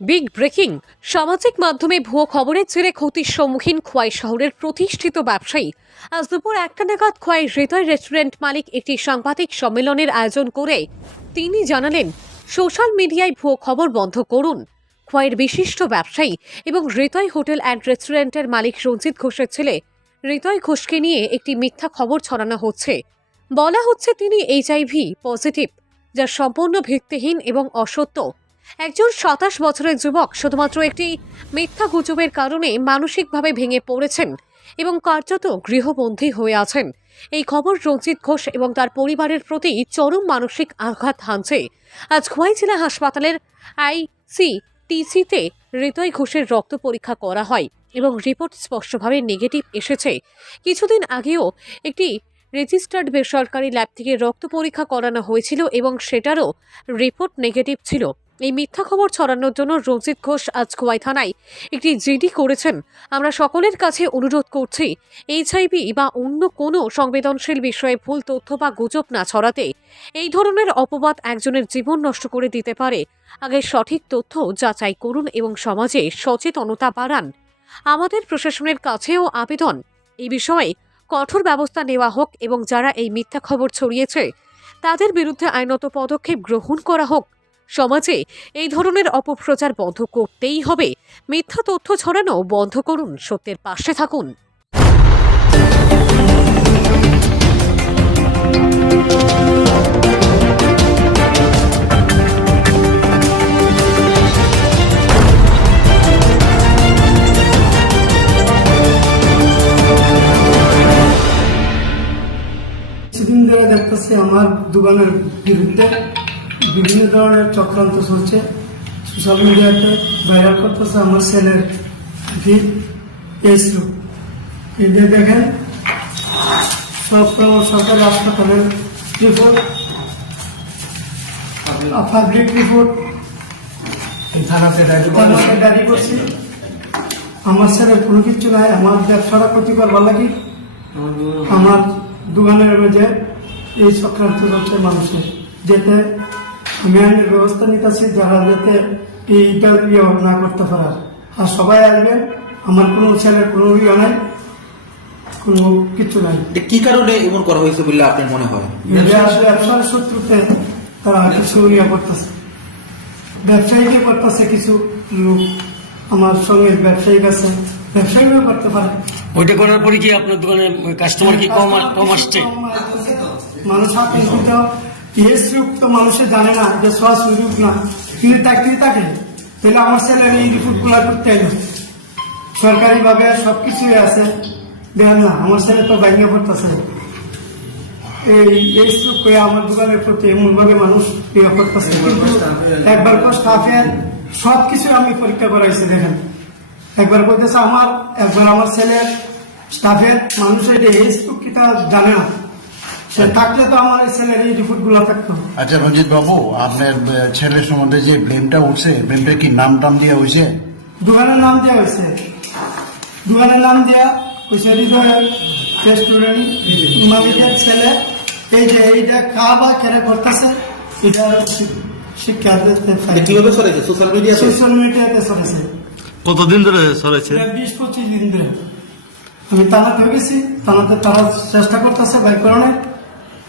Big breaking সামাজিক মাধ্যমে ভুয়ো খবরের জেরে ক্ষতির সম্মুখীন খোয়াই শহরের প্রতিষ্ঠিত ব্যবসায়ী। আজ দুপুর একটা নাগাদ খোয়াই হৃদয় রেস্টুরেন্ট মালিক একটি সাংবাদিক সম্মেলনের আয়োজন করে তিনি জানালেন, সোশ্যাল মিডিয়ায় ভুয়ো খবর বন্ধ করুন। খোয়াইয়ের বিশিষ্ট ব্যবসায়ী এবং হৃদয় হোটেল অ্যান্ড রেস্টুরেন্টের মালিক রঞ্জিত ঘোষের ছেলে হৃদয় ঘোষকে নিয়ে একটি মিথ্যা খবর ছড়ানো হচ্ছে। বলা হচ্ছে তিনি এইচআইভি পজিটিভ, যা সম্পূর্ণ ভিত্তিহীন এবং অসত্য। একজন সাতাশ বছরের যুবক শুধুমাত্র একটি মিথ্যা গুজবের কারণে মানসিকভাবে ভেঙে পড়েছেন এবং কার্যত গৃহবন্দী হয়ে আছেন। এই খবর রঞ্জিত ঘোষ এবং তার পরিবারের প্রতি চরম মানসিক আঘাত হানছে। আজ খোয়াই জেলা হাসপাতালের আইসি টিসিতে হৃদয় ঘোষের রক্ত পরীক্ষা করা হয় এবং রিপোর্ট স্পষ্টভাবে নেগেটিভ এসেছে। কিছুদিন আগেও একটি রেজিস্টার্ড বেসরকারি ল্যাব থেকে রক্ত পরীক্ষা করানো হয়েছিল এবং সেটারও রিপোর্ট নেগেটিভ ছিল। এই মিথ্যা খবর ছড়ানোর জন্য রঞ্জিত ঘোষ আজ খোয়াই থানায় একটি জিডি করেছেন। আমরা সকলের কাছে অনুরোধ করছি, এইচআইভি বা অন্য কোনো সংবেদনশীল বিষয়ে ভুল তথ্য বা গুজব না ছড়াতে এই ধরনের অপবাদ একজনের জীবন নষ্ট করে দিতে পারে। আগে সঠিক তথ্য যাচাই করুন এবং সমাজে সচেতনতা বাড়ান। আমাদের প্রশাসনের কাছেও আবেদন। এই বিষয়ে কঠোর ব্যবস্থা নেওয়া হোক এবং যারা এই মিথ্যা খবর ছড়িয়েছে, তাদের বিরুদ্ধে আইনত পদক্ষেপ গ্রহণ করা হোক। সমাজে এই ধরনের অপপ্রচার বন্ধ করতেই হবে। মিথ্যা তথ্য ছড়ানো বন্ধ করুন, সত্যের পাশে থাকুন। আমার দোকানের বিরুদ্ধে বিভিন্ন ধরনের চক্রান্ত চলছে। সোশ্যাল মিডিয়াতে ভাইরাল করতেছে আমার ছেলের ভিড পেয়েছিল এদের দেখেন সব সরকারি হাসপাতালের রিপোর্ট পাবলিক রিপোর্ট থানাতে ডায়েরি করছি। আমার ছেলের কোনো কিছু নাই আমার ব্যবসাটা ক্ষতি করবার লাগি। আমার দোকানের মধ্যে এই চক্রান্ত চলছে মানুষের। যেতে আমি আইনের ব্যবস্থা নিতেছি যারা যাতে এইটা ইয়ে না করতে পারার। আর সবাই আসবেন আমার কোনো ছেলের কোনো ইয়ে নাই কোনো কিছু নাই। কি কারণে এমন করা হয়েছে বলে আপনার মনে হয়? ব্যবসার শত্রুতে তারা কিছু ইয়ে করতেছে। ব্যবসায়ীকে করতেছে কিছু লোক? আমার সঙ্গে ব্যবসায়িক আছে ব্যবসায়ীও করতে পারে। ওইটা করার পরে কি আপনার দোকানে কাস্টমার কি কম কম আসছে? মানুষ কিন্তু ইয়েস রূপ তো মানুষে জানে না যে সস রূপ না। কিন্তু চাকরি থাকে? তাহলে আমার ছেলে এই রিপোর্টগুলা করতে এলো সরকারি ভাবে সবকিছুই আছে। দেখেন না আমার ছেলে তো বাইরে পড়তেছে। এই এই রূপ করে আমার দোকানের প্রতি এমন ভাবে মানুষ ইয়ে করতেছে। একবার তো স্টাফের সবকিছু আমি পরীক্ষা করাইছি দেখেন। একবার বলতেছে আমার একবার আমার ছেলের স্টাফের মানুষের এই রূপ কিটা জানে না। সে থাকলে তো আমার ছেলের এই থাকতো। আচ্ছা রঞ্জিত বাবু আপনার ছেলের সম্বন্ধে যে ব্লেমটা উঠছে ব্লেমটা কি নাম টাম দিয়ে হয়েছে দোকানের নাম দেওয়া হয়েছে দোকানের নাম দেওয়া হয়েছে হৃদয় রেস্টুরেন্ট মালিকের ছেলে। এই যে এইটা খাওয়া কেনা করতেছে এটা শিক্ষা সোশ্যাল মিডিয়া সোশ্যাল মিডিয়াতে কতদিন ধরে বিশ পঁচিশ দিন ধরে। আমি থানাতে গেছি তারা চেষ্টা করতেছে বাইক করানোর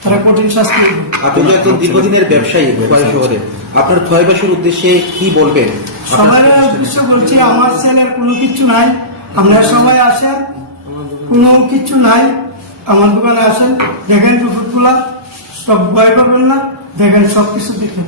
তারা কঠিন শাস্তি আপনি তো একজন দীর্ঘদিনের ব্যবসায়ী খোয়াই শহরে। আপনার ক্ষয়বাসীর উদ্দেশ্যে কি বলবেন? সবাই উদ্দেশ্য বলছি আমার ছেলের কোনো কিছু নাই। আপনারা সবাই আসেন কোনো কিছু নাই। আমার দোকানে আসেন দেখেন দুপুরগুলা সব ভয় পাবেন না দেখেন সব কিছু দেখেন